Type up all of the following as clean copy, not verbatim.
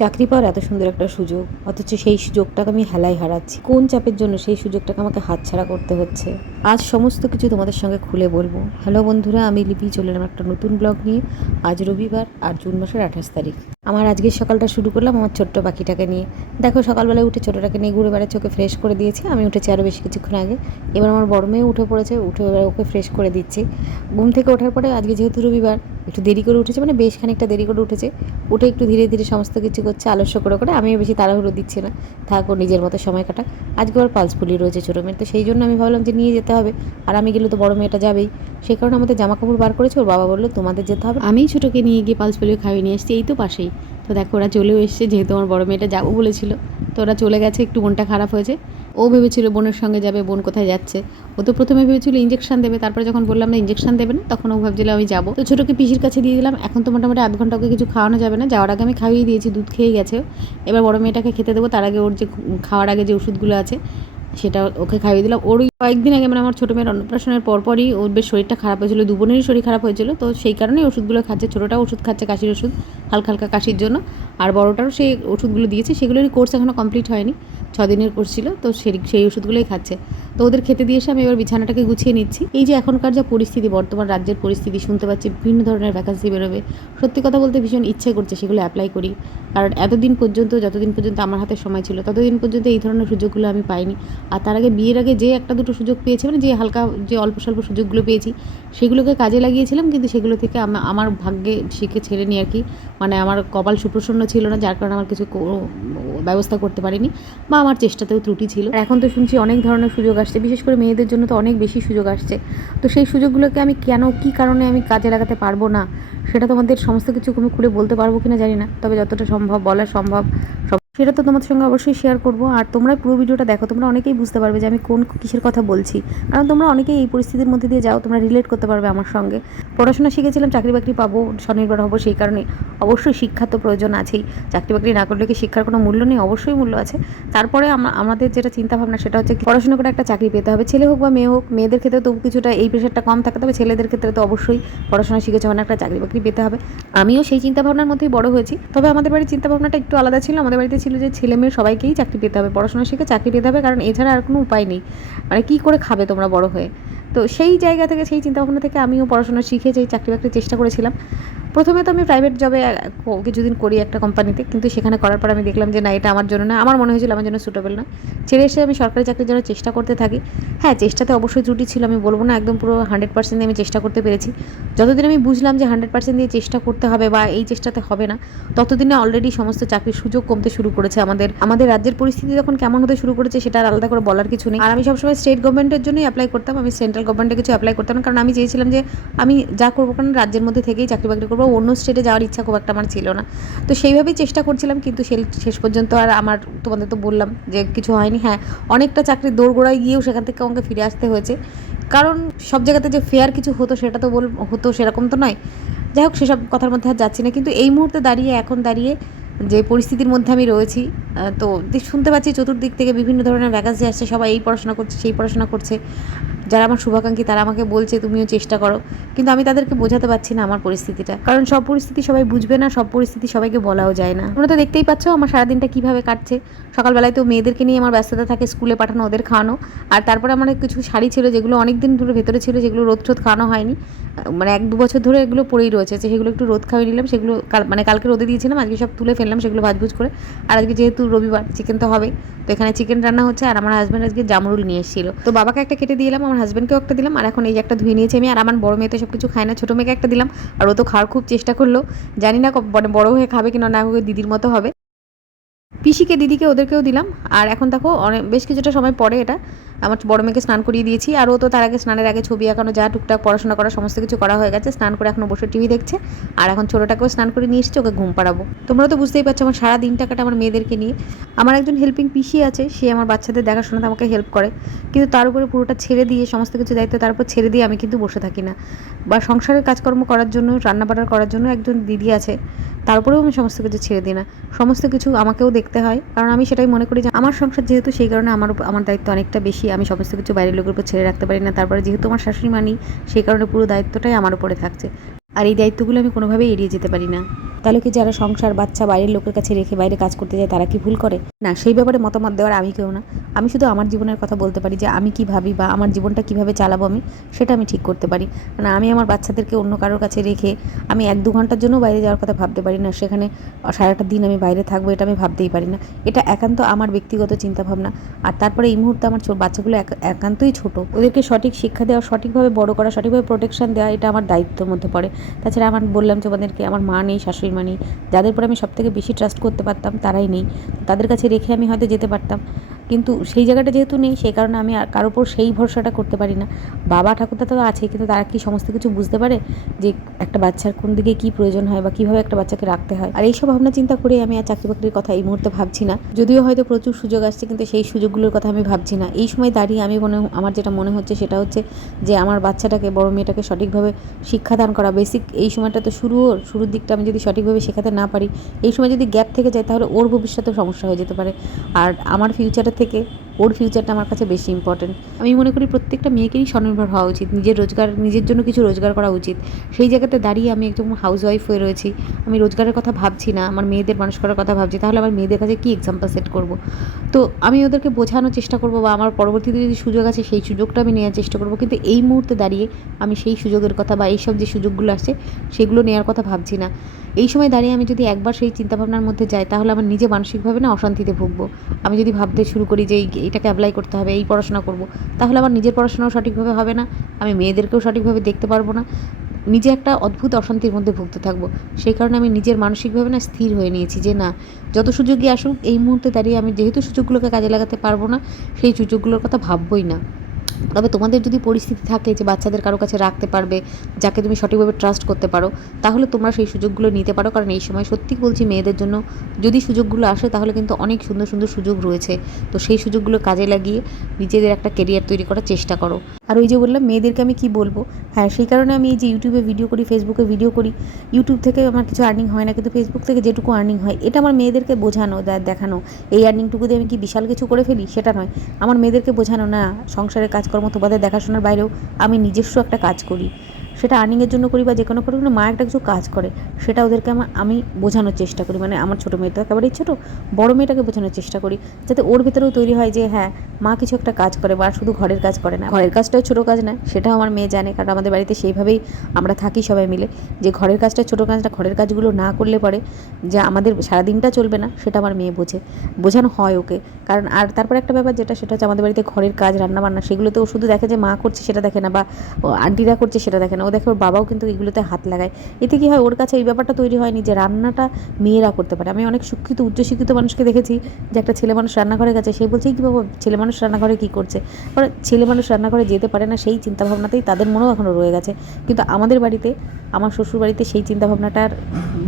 চাকরি পাওয়ার এত সুন্দর একটা সুযোগ, অথচ সেই সুযোগটাকে আমি হেলায় হারাচ্ছি। কোন চাপের জন্য সেই সুযোগটাকে আমাকে হাতছাড়া করতে হচ্ছে? আজ সমস্ত কিছু তোমাদের সঙ্গে খুলে বলবো। হ্যালো বন্ধুরা, আমি লিপি চলে এলাম একটা নতুন ব্লগ নিয়ে। আজ রবিবার আর জুন মাসের 28 তারিখ। আমার আজকের সকালটা শুরু করলাম আমার ছোট্ট পাখিটাকে নিয়ে। দেখো, সকালবেলায় উঠে ছোটোটাকে নিয়ে ঘুরে বেড়াচ্ছে, ওকে ফ্রেশ করে দিয়েছি। আমি উঠেছি আরও বেশ কিছুক্ষণ আগে। এবার আমার বড় মেয়ে উঠে পড়েছে, উঠে এবার ওকে ফ্রেশ করে দিচ্ছি। ঘুম থেকে ওঠার পরে আজকে যেহেতু রবিবার, একটু দেরি করে উঠেছে, মানে বেশ খানিকটা দেরি করে উঠেছে। উঠে একটু ধীরে ধীরে সমস্ত কিছু করছে, আলস্য করে করে। আমিও বেশি তাড়াহুড়ো দিচ্ছি না, থাক ও নিজের মতো সময় কাটাক। আজকে আবার পালস পুলি রয়েছে ছোটো মেয়ের, তো সেই জন্য আমি ভাবলাম যে নিয়ে যেতে হবে। আর আমি গেলে তো বড় মেয়েটা যাবেই, সেই কারণে আমাদের জামা কাপড় বার করেছে। ওর বাবা বললো তোমাদের যেতে হবে, আমিই ছোটোকে নিয়ে গিয়ে পালস পুলিও খাইয়ে নিয়ে এসেছি, এই তো পাশেই। তো দেখো ওরা চলেও এসছে, যেহেতু আমার বড় মেয়েটা যাবো বলেছিল, তো ওরা চলে গেছে। একটু মনটা খারাপ হয়েছে। ও ভেবেছিল বোনের সঙ্গে যাবে, বোন কোথায় যাচ্ছে। ও তো প্রথমে ভেবেছিল ইঞ্জেকশন দেবে, তারপরে যখন বললাম না ইঞ্জেকশন দেবে না, তখন ও ভাবছিল আমি যাবো। তো ছোটোকে পিসির কাছে দিয়ে দিলাম। এখন তো মোটামুটি আধ ঘন্টা ওকে কিছু খাওয়ানো যাবে না, যাওয়ার আগে আমি খাইয়ে দিয়েছি, দুধ খেয়ে গেছে। এবার বড় মেয়েটাকে খেতে দেবো, তার আগে ওর যে খাওয়ার আগে যে ওষুধগুলো আছে সেটা ওকে খাইয়ে দিলাম। ওর ওই কয়েকদিন আগে, মানে আমার ছোটো মেয়ের অন্নপ্রাশনের পরপরই ওর বেশ শরীরটা খারাপ হয়েছিল, দু বোনেরই শরীর খারাপ হয়েছিল। তো সেই কারণেই ওষুধগুলো খাচ্ছে। ছোটোটা ওষুধ খাচ্ছে, কাশির ওষুধ, হালকা হালকা কাশির জন্য। আর বড়োটারও সেই ওষুধগুলো দিয়েছে, সেগুলোরই কোর্স এখনও কমপ্লিট হয়নি, 6 দিনের কোর্স ছিল। তো সেই ওষুধগুলোই খাচ্ছে। তো ওদের খেতে দিয়ে এসে আমি এবার বিছানাটাকে গুছিয়ে নিচ্ছি। এই যে এখনকার যা পরিস্থিতি, বর্তমান রাজ্যের পরিস্থিতি, শুনতে পাচ্ছি বিভিন্ন ধরনের ভ্যাকান্সি বেরোবে। সত্যি কথা বলতে ভীষণ ইচ্ছে করছে সেগুলো অ্যাপ্লাই করি। কারণ এতদিন পর্যন্ত, যতদিন পর্যন্ত আমার হাতে সময় ছিল, ততদিন পর্যন্ত এই ধরনের সুযোগগুলো আমি পাইনি। আর তার আগে, বিয়ের আগে যে একটা দুটো সুযোগ পেয়েছি, মানে যে হালকা, যে অল্প স্বল্প সুযোগগুলো পেয়েছি, সেগুলোকে কাজে লাগিয়েছিলাম। কিন্তু সেগুলো থেকে আমার ভাগ্যে শিখে ছেড়ে নিয়ে আর কি, মানে আমার কপাল সুপ্রসন্ন ছিল না, যার কারণে আমার কিছু ব্যবস্থা করতে পারিনি, বা আমার চেষ্টাতেও ত্রুটি ছিল। আর এখন তো শুনছি অনেক ধরনের সুযোগ আসছে, বিশেষ করে মেয়েদের জন্য তো অনেক বেশি সুযোগ আসছে। তো সেই সুযোগগুলোকে আমি কেন, কী কারণে আমি কাজে লাগাতে পারবো না, সেটা তোমাদের সমস্ত কিছু আমি খুলে বলতে পারবো কিনা জানি না, তবে যতটা সম্ভব বলা সম্ভব সেটা তো তোমাদের সঙ্গে অবশ্যই শেয়ার করবো। আর তোমরা পুরো ভিডিওটা দেখো, তোমরা অনেকেই বুঝতে পারবে যে আমি কোন কিসের কথা বলছি। কারণ তোমরা অনেকেই এই পরিস্থিতির মধ্যে দিয়ে যাও, তোমরা রিলেট করতে পারবে আমার সঙ্গে। পড়াশোনা শিখেছিলাম, চাকরি বাকরি পাবো, স্বনির্ভর হবো, সেই কারণে অবশ্যই শিক্ষার তো প্রয়োজন আছেই। চাকরি বাকরি না করলে কি শিক্ষার কোনো মূল্য নেই? অবশ্যই মূল্য আছে। তারপরে আমাদের যেটা চিন্তাভাবনা, সেটা হচ্ছে পড়াশোনা করে একটা চাকরি পেতে হবে, ছেলে হোক বা মেয়ে হোক। মেয়েদের ক্ষেত্রে তো কিছুটা এই প্রেশারটা কম থাকে, তবে ছেলেদের ক্ষেত্রে তো অবশ্যই পড়াশোনা শিখেছে মানে একটা চাকরি বাকরি পেতে হবে। আমিও সেই চিন্তাভাবনার মধ্যেই বড় হয়েছি, তবে আমাদের বাড়ির চিন্তাভাবনাটা একটু আলাদা ছিল। আমাদের বাড়িতে ছিল যে ছেলে মেয়ে সবাইকেই চাকরি পেতে হবে, পড়াশোনা শিখে চাকরি পেতে হবে, কারণ এছাড়া আর কোনো উপায় নেই। মানে কী করে খাবে তোমরা বড় হয়ে? তো সেই জায়গা থেকে, সেই চিন্তাভাবনা থেকে আমিও পড়াশোনা শিখে সেই চাকরি বাকরির চেষ্টা করেছিলাম। প্রথমে তো আমি প্রাইভেট জবে কিছুদিন করি একটা কোম্পানিতে, কিন্তু সেখানে করার পর আমি দেখলাম যে না, এটা আমার জন্য না, আমার মনে হয়েছিল আমার জন্য সুটেবল না। ছেড়ে এসে আমি সরকারি চাকরির জন্য চেষ্টা করতে থাকি। হ্যাঁ, চেষ্টাতে অবশ্যই ত্রুটি ছিল, আমি বলবো না একদম পুরো 100% দিয়ে আমি চেষ্টা করতে পেরেছি। যতদিন আমি বুঝলাম যে 100% দিয়ে চেষ্টা করতে হবে বা এই চেষ্টাতে হবে না, ততদিনে অলরেডি সমস্ত চাকরির সুযোগ কমতে শুরু করেছে। আমাদের রাজ্যের পরিস্থিতি যখন কেমন হতে শুরু করেছে, সেটা আর আলাদা করে বলার কিছু নেই। আর আমি সবসময় স্টেট গভর্নমেন্টের জন্যই অ্যাপ্লাই করতাম, আমি সেন্ট্রাল গভর্নমেন্টে কিছু অ্যাপ্লাই করতাম না, কারণ আমি চেয়েছিলাম যে আমি যা করবো, কারণ রাজ্যের মধ্যে থেকেই চাকরি বাকরি করবো, অন্য স্টেটে যাওয়ার ইচ্ছা খুব একটা আমার ছিল না। তো সেইভাবেই চেষ্টা করছিলাম, কিন্তু শেষ পর্যন্ত আর আমার, তোমাদের তো বললাম যে কিছু হয়নি। হ্যাঁ, অনেকটা চাকরির দোরগোড়ায় গিয়েও সেখান থেকে আমাকে ফিরে আসতে হয়েছে, কারণ সব জায়গাতে যে ফেয়ার কিছু হতো সেটা তো হতো সেরকম তো নয়। যাই হোক, সেসব কথার মধ্যে আর যাচ্ছি না। কিন্তু এই মুহূর্তে দাঁড়িয়ে, এখন দাঁড়িয়ে যে পরিস্থিতির মধ্যে আমি রয়েছি, তো শুনতে পাচ্ছি চতুর্দিক থেকে বিভিন্ন ধরনের ভ্যাকান্সি আসছে, সবাই এই পড়াশোনা করছে, সেই পড়াশোনা করছে। যারা আমার শুভাকাঙ্ক্ষী তারা আমাকে বলছে তুমিও চেষ্টা করো, কিন্তু আমি তাদেরকে বোঝাতে পারছি না আমার পরিস্থিতিটা, কারণ সব পরিস্থিতি সবাই বুঝবে না, সব পরিস্থিতি সবাইকে বলাও যায় না। তোমরা তো দেখতেই পাচ্ছ আমার সারাদিনটা কীভাবে কাটছে। সকালবেলায় তো মেয়েদেরকে নিয়ে আমার ব্যস্ততা থাকে, স্কুলে পাঠানো, ওদের খাওয়ানো। আর তারপরে আমার কিছু শাড়ি ছিল যেগুলো অনেক দিন ধরে ভেতরে ছিল, যেগুলো রোদ টোদ খাওয়ানো হয়নি, মানে 1-2 বছর ধরে এগুলো পড়েই রয়েছে, সেগুলো একটু রোদ খাওয়াই নিলাম। সেগুলো কালকে রোদে দিয়েছিলাম, আজকে সব তুলে ফেললাম, সেগুলো ভাজভুজ করে। আর আজকে যেহেতু রবিবার, চিকেন তো হবে, তো এখানে চিকেন রান্না হচ্ছে। আর আমার হাজব্যান্ড আজকে জামরুল নিয়ে এসেছিলো, তো বাবাকে একটা কেটে দিলাম, আমার হাজব্যান্ডকেও একটা দিলাম, আর এখন এই যে একটা ধুয়ে নিয়েছি আমি। আর আমার বড় মেয়ে তো সব কিছু খায় না, ছোটো মেয়েকে একটা দিলাম। আর ও তো খাওয়ার খুব চেষ্টা করলো, জানি না মানে বড় হয়ে খাবে কিনা, না ওকে দিদির মতো হবে। পিসিকে, দিদিকে, ওদেরকেও দিলাম। আর এখন দেখো বেশ কিছুটা সময় পরে এটা আমার বড় মেয়েকে স্নান করিয়ে দিয়েছি। আর ও তো তার আগে, স্নানের আগে ছবি আঁকানো, যা টুকটাক পড়াশোনা করা, সমস্ত কিছু করা হয়ে গেছে। স্নান করে এখন বসে টিভি দেখছে। আর এখন ছোটোটাকেও স্নান করে নিয়ে এসেছি, ওকে ঘুম পাড়াবো। তোমরা তো বুঝতেই পারছো আমার সারা দিনটা কাটা আমার মেয়েদেরকে নিয়ে। আমার একজন হেল্পিং পিসি আছে, সে আমার বাচ্চাদের দেখাশোনাতে আমাকে হেল্প করে, কিন্তু তার উপরে পুরোটা ছেড়ে দিয়ে, সমস্ত কিছু দায়িত্ব তার উপর ছেড়ে দিয়ে আমি কিন্তু বসে থাকি না। বা সংসারের কাজকর্ম করার জন্য, রান্নাবান্না করার জন্য একজন দিদি আছে, তারপরেও আমি সমস্ত কিছু ছেড়ে দিই না। সমস্ত কিছু আমাকেও দেখতে হয়, কারণ আমি সেটাই মনে করি যে আমার সংসার যেহেতু, সেই কারণে আমার দায়িত্ব অনেকটা বেশি। আমি সমস্ত কিছু বাইরের লোকের উপর ছেড়ে রাখতে পারি না। তারপরে যেহেতু আমার শাশুড়ি মানি, সেই কারণে পুরো দায়িত্বটাই আমার উপরে থাকছে। আর এই দায়িত্বগুলো আমি কোনোভাবেই এড়িয়ে যেতে পারি না। তাহলে কি যারা সংসার বাচ্চা বাইরের লোকের কাছে রেখে বাইরে কাজ করতে যায় তারা কি ভুল করে? না, সেই ব্যাপারে মতামত দেওয়ার আমি কেউ না। আমি শুধু আমার জীবনের কথা বলতে পারি, যে আমি কি ভাবি বা আমার জীবনটা কিভাবে চালাবো আমি সেটা আমি ঠিক করতে পারি। না, আমি আমার বাচ্চাদেরকে অন্য কারোর কাছে রেখে আমি 1-2 ঘন্টার জন্য বাইরে যাওয়ার কথা ভাবতে পারি না। সেখানে সারাটা দিন আমি বাইরে থাকবো এটা আমি ভাবতেই পারি না। এটা একান্ত আমার ব্যক্তিগত চিন্তাভাবনা। আর তারপরে এই মুহূর্তে আমার বাচ্চাগুলো একান্তই ছোট, ওদেরকে সঠিক শিক্ষা দেওয়া, সঠিকভাবে বড় করা, সঠিকভাবে প্রোটেকশন দেওয়া এটা আমার দায়িত্বের মধ্যে পড়ে। তাছাড়া আমার বললাম যে ওদেরকে আমার মা নেই, শাশুড়ি মা নেই, যাদের উপর আমি সবথেকে বেশি ট্রাস্ট করতে পারতাম তারাই নেই। তাদের কাছে রেখে আমি হয়তো যেতে পারতাম, কিন্তু সেই জায়গাটা যেহেতু নেই সেই কারণে আমি আর কারোর উপর সেই ভরসাটা করতে পারি না। বাবা ঠাকুরদা তো আছে, কিন্তু তারা কি সমস্ত কিছু বুঝতে পারে যে একটা বাচ্চার কোন দিকে কী প্রয়োজন হয় বা কীভাবে একটা বাচ্চাকে রাখতে হয়? আর এইসব ভাবনা চিন্তা করে আমি আর চাকরি বাকরির কথা এই মুহূর্তে ভাবছি না। যদিও হয়তো প্রচুর সুযোগ আসছে, কিন্তু সেই সুযোগগুলোর কথা আমি ভাবছি না। এই সময় দাঁড়িয়ে আমার যেটা মনে হচ্ছে সেটা হচ্ছে যে আমার বাচ্চাটাকে, বড় মেয়েটাকে সঠিকভাবে শিক্ষাদান করা, বেসিক এই সময়টা তো শুরুর দিকটা আমি যদি সঠিকভাবে শেখাতে না পারি, এই সময় যদি গ্যাপ থেকে যায় তাহলে ওর ভবিষ্যতেও সমস্যা হয়ে যেতে পারে। আর আমার ফিউচারের থেকে ওর ফিউচারটা আমার কাছে বেশি ইম্পর্টেন্ট। আমি মনে করি প্রত্যেকটা মেয়েকেই স্বনির্ভর হওয়া উচিত, নিজের জন্য কিছু রোজগার করা উচিত। সেই জায়গাতে দাঁড়িয়ে আমি একদম হাউস ওয়াইফ হয়ে রয়েছি, আমি রোজগারের কথা ভাবছি না, আমার মেয়েদের মানুষ করার কথা ভাবছি, তাহলে আমার মেয়েদের কাছে কী এক্সাম্পল সেট করব? তো আমি ওদেরকে বোঝানোর চেষ্টা করব, বা আমার পরবর্তীতে যদি সুযোগ আছে সেই সুযোগটা আমি নেওয়ার চেষ্টা করব, কিন্তু এই মুহূর্তে দাঁড়িয়ে আমি সেই সুযোগের কথা বা এইসব যে সুযোগগুলো আসছে সেগুলো নেওয়ার কথা ভাবছি না। এই সময় দাঁড়িয়ে আমি যদি একবার সেই চিন্তাভাবনার মধ্যে যাই তাহলে আমার নিজে মানসিকভাবে না অশান্তিতে ভুগবো। আমি যদি ভাবতে শুরু করি যে এইটাকে অ্যাপ্লাই করতে হবে, এই পড়াশোনা করব, তাহলে আমার নিজের পড়াশোনাও সঠিকভাবে হবে না, আমি মেয়েদেরকেও সঠিকভাবে দেখতে পারবো না, নিজে একটা অদ্ভুত অশান্তির মধ্যে ভুগতে থাকবো। সেই কারণে আমি নিজের মানসিকভাবে না স্থির হয়ে নিয়েছি যে না, যত সুযোগই আসুক এই মুহূর্তে দাঁড়িয়ে আমি যেহেতু সুযোগগুলোকে কাজে লাগাতে পারবো না, সেই সুযোগগুলোর কথা ভাববই না। তবে তোমাদের যদি পরিস্থিতি থাকে যে বাচ্চাদের কারো কাছে রাখতে পারবে, যাকে তুমি সঠিকভাবে ট্রাস্ট করতে পারো, তাহলে তোমরা সেই সুযোগগুলো নিতে পারো। কারণ এই সময় সত্যি বলছি, মেয়েদের জন্য যদি সুযোগগুলো আসে তাহলে কিন্তু অনেক সুন্দর সুন্দর সুযোগ রয়েছে। তো সেই সুযোগগুলো কাজে লাগিয়ে নিজেদের একটা কেরিয়ার তৈরি করার চেষ্টা করো। আর ওই যে বললাম মেয়েদেরকে আমি কি বলবো, হ্যাঁ সেই কারণে আমি এই যে ইউটিউবে ভিডিও করি, ফেসবুকে ভিডিও করি। ইউটিউব থেকে আমার কিছু আর্নিং হয় না, কিন্তু ফেসবুক থেকে যেটুকু আর্নিং হয় এটা আমার মেয়েদেরকে বোঝানো, দেখানো। এই আর্নিংটুকু দিয়ে আমি কি বিশাল কিছু করে ফেলি সেটা নয়, আমার মেয়েদেরকে বোঝানো না সংসারের কাজকর্ম তোমাদের দেখাশোনার বাইরেও আমি নিজস্ব একটা কাজ করি, সেটা আর্নিংয়ের জন্য করি বা যে কোনো কোনো মা একটা কিছু কাজ করে, সেটা ওদেরকে আমি বোঝানোর চেষ্টা করি। মানে আমার ছোটো মেয়েটা একেবারেই ছোটো, বড়ো মেয়েটাকে বোঝানোর চেষ্টা করি, যাতে ওর ভেতরেও তৈরি হয় যে হ্যাঁ মা কিছু একটা কাজ করে, বা শুধু ঘরের কাজ করে না, ঘরের কাজটাও ছোটো কাজ না, সেটাও আমার মেয়ে জানে। কারণ আমাদের বাড়িতে সেইভাবেই আমরা থাকি সবাই মিলে, যে ঘরের কাজটা ছোটো কাজ না, ঘরের কাজগুলো না করলে পরে যে আমাদের সারাদিনটা চলবে না, সেটা আমার মেয়ে বোঝানো হয় ওকে। কারণ আর তারপর একটা ব্যাপার সেটা হচ্ছে আমাদের বাড়িতে ঘরের কাজ, রান্নাবান্না, সেগুলোতে ও শুধু দেখে যে মা করছে সেটা দেখে না, বা আন্টিরা করছে সেটা দেখে না, ও দেখে ওর বাবাও কিন্তু এগুলোতে হাত লাগায়। এতে কী হয়, ওর কাছে এই ব্যাপারটা তৈরি হয়নি যে রান্নাটা মেয়েরা করতে পারে। আমি অনেক শিক্ষিত, উচ্চশিক্ষিত মানুষকে দেখেছি যে একটা ছেলে মানুষ রান্নাঘরে গেছে, সে বলছে কী বাবা ছেলে মানুষ রান্নাঘরে কী করছে, কারণ ছেলে মানুষ রান্নাঘরে যেতে পারে না, সেই চিন্তাভাবনাতেই তাদের মনেও এখনও রয়ে গেছে। কিন্তু আমাদের বাড়িতে, আমার শ্বশুর বাড়িতে সেই চিন্তাভাবনাটার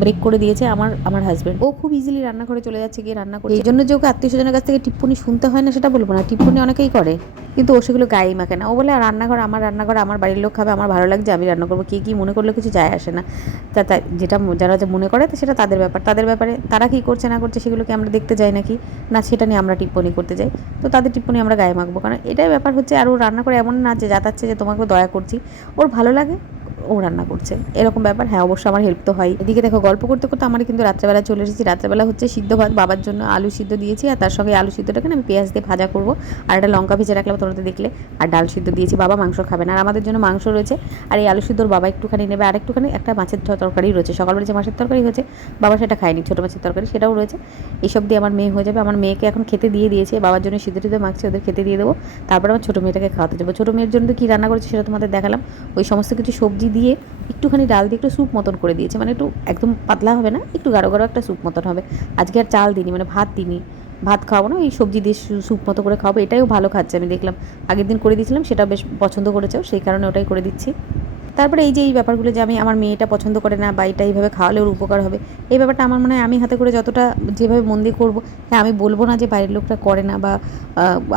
ব্রেক করে দিয়েছে আমার হাজব্যান্ড। ও খুব ইজিলি রান্নাঘরে চলে যাচ্ছে, গিয়ে রান্না করছে। এই জন্য যে ওকে আত্মীয় স্বজনের কাছ থেকে টিপ্পনি শুনতে হয় না সেটা বলবো না, টিপ্পনি অনেকেই করে, কিন্তু ও সেগুলো গায়েই মাখে না। ও বলে রান্নাঘর আমার বাড়ির লোক খাবে, আমার ভালো লাগছে, আমি রান্না করবো, কে কী মনে করলে কিছু যায় আসে না। তাই যারা মনে করে তো সেটা তাদের ব্যাপারে তারা কী করছে না করছে সেগুলোকে আমরা দেখতে যাই নাকি না, সেটা নিয়ে আমরা টিপ্পনি করতে যাই। তো তাদের টিপ্পনি আমরা গায়ে মাখবো, কারণ এটাই ব্যাপার হচ্ছে। আর ও রান্না করে এমন না যে যাতাচ্ছে যে তোমাকে দয়া করছি, ওর ভালো লাগে ও রান্না করছে, এরকম ব্যাপার। হ্যাঁ অবশ্য আমার হেল্প তো হয়। এদিকে দেখো গল্প করতে করতে আমার কিন্তু রাত্রেবেলা চলে এসেছি। রাত্রেবেলা হচ্ছে সিদ্ধ ভাত, বাবার জন্য আলু সিদ্ধ দিয়েছি, আর তার সঙ্গে আলু সিদ্ধটাকে আমি পেঁয়াজ দিয়ে ভাজা করবো, আর একটা লঙ্কা ভেজে রাখলাম তোমরা দেখলে, আর ডাল সিদ্ধ দিয়েছি। বাবা মাংস খাবে না, আর আমাদের জন্য মাংস রয়েছে, আর এই আলু সিদ্ধর বাবা একটুখানি নেবে, আর একটুখানি একটা মাছের তরকারি রয়েছে, সকালবেলা যে মাছের তরকারি হয়েছে বাবা সেটা খায়নি, ছোটো মাছের তরকারি সেটাও রয়েছে। এইসব দিয়ে আমার মেয়ে হয়ে যাবে। আমার মেয়েকে এখন খেতে দিয়ে দিয়েছে, বাবার জন্য সিদ্ধ টিদ্ধ মাখছে, ওদের খেতে দিয়ে দেবো, তারপর আমার ছোটো মেয়েটাকে খাওয়াতে যাবো। ছোটো মেয়ের জন্য কী রান্না করেছে সেটা তোমাদের দেখালাম। ওই সমস্ত কিছু সবজি দিয়ে একটুখানি ডাল দিয়ে একটু স্যুপ মতন করে দিয়েছে, মানে একটু একদম পাতলা হবে না, একটু গাঢ় গাঢ় একটা স্যুপ মতন হবে। আজকে আর চাল দিইনি, মানে ভাত দিইনি, ভাত খাওয়াবো না, ওই সবজি দিয়ে স্যুপ মতো করে খাওয়াবো। এটাইও ভালো খাচ্ছে, আমি দেখলাম আগের দিন করে দিয়েছিলাম, সেটা বেশ পছন্দ করেছেও, সেই কারণে ওটাই করে দিচ্ছি। তারপরে এই যে এই ব্যাপারগুলো যে আমার মেয়েটা পছন্দ করে না, বা এটা এইভাবে খাওয়ালে ওর উপকার হবে, এই ব্যাপারটা আমার মনে হয় আমি হাতে করে যতটা যেভাবে মন দিয়ে করবো, হ্যাঁ আমি বলবো না যে বাইরের লোকটা করে না, বা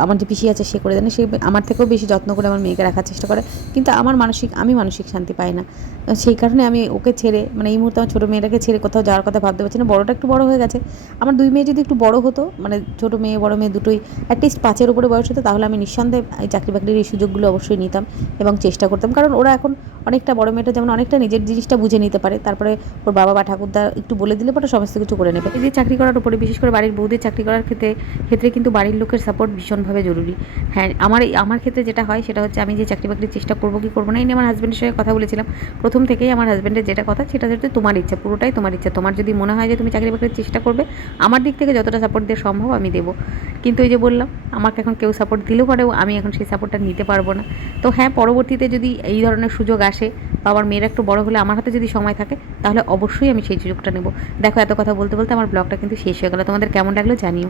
আমার যে পিসি আছে সে করে দেয় না, সে আমার থেকেও বেশি যত্ন করে আমার মেয়েকে রাখার চেষ্টা করে, কিন্তু আমি মানসিক শান্তি পাই না। সেই কারণে আমি ওকে ছেড়ে, মানে এই মুহূর্তে আমার ছোটো মেয়েটাকে ছেড়ে কোথাও যাওয়ার কথা ভাবতে পারছি না। বড়োটা একটু বড় হয়ে গেছে, আমার দুই মেয়ে যদি একটু বড় হতো, মানে ছোটো মেয়ে বড় মেয়ে দুটোই অ্যাটলিস্ট 5-এর উপরে বয়স হতো, তাহলে আমি নিঃসন্দেহে এই চাকরি বাকরির এই সুযোগগুলো অবশ্যই নিতাম এবং চেষ্টা করতাম। কারণ ওরা এখন অনেকটা বড় মেয়েটা যেমন অনেকটা নিজের জিনিসটা বুঝে নিতে পারে, তারপরে ওর বাবা বা ঠাকুরদা একটু বলে দিলে পরে সমস্ত কিছু করে নেবে। এই যে চাকরি করার উপরে, বিশেষ করে বাড়ির বউদের চাকরি করার ক্ষেত্রে কিন্তু বাড়ির লোকের সাপোর্ট ভীষণভাবে জরুরি। হ্যাঁ, আমার ক্ষেত্রে যেটা হয় সেটা হচ্ছে, আমি যে চাকরি বাকরির চেষ্টা করবো কি করবো না, এই নিয়ে আমার হাজব্যান্ডের সঙ্গে কথা বলেছিলাম। প্রথম থেকেই আমার হাজব্যান্ডের যেটা কথা সেটা হচ্ছে, তোমার ইচ্ছা, পুরোটাই তোমার ইচ্ছা। তোমার যদি মনে হয় যে তুমি চাকরি বাকরির চেষ্টা করবে, আমার দিক থেকে যতটা সাপোর্ট দেওয়া সম্ভব আমি দেবো। কিন্তু এই যে বললাম, আমাকে এখন কেউ সাপোর্ট দিলেও পরেও আমি এখন সেই সাপোর্টটা নিতে পারবো না। তো হ্যাঁ, পরবর্তীতে যদি এই ধরনের সুযোগ আসে বা আমার মেয়েরা একটু বড় হলে আমার হাতে যদি সময় থাকে, তাহলে অবশ্যই আমি সেই সুযোগটা নেব। দেখো, এত কথা বলতে বলতে আমার ব্লগটা কিন্তু শেষ হয়ে গেল। তোমাদের কেমন লাগলো জানিও।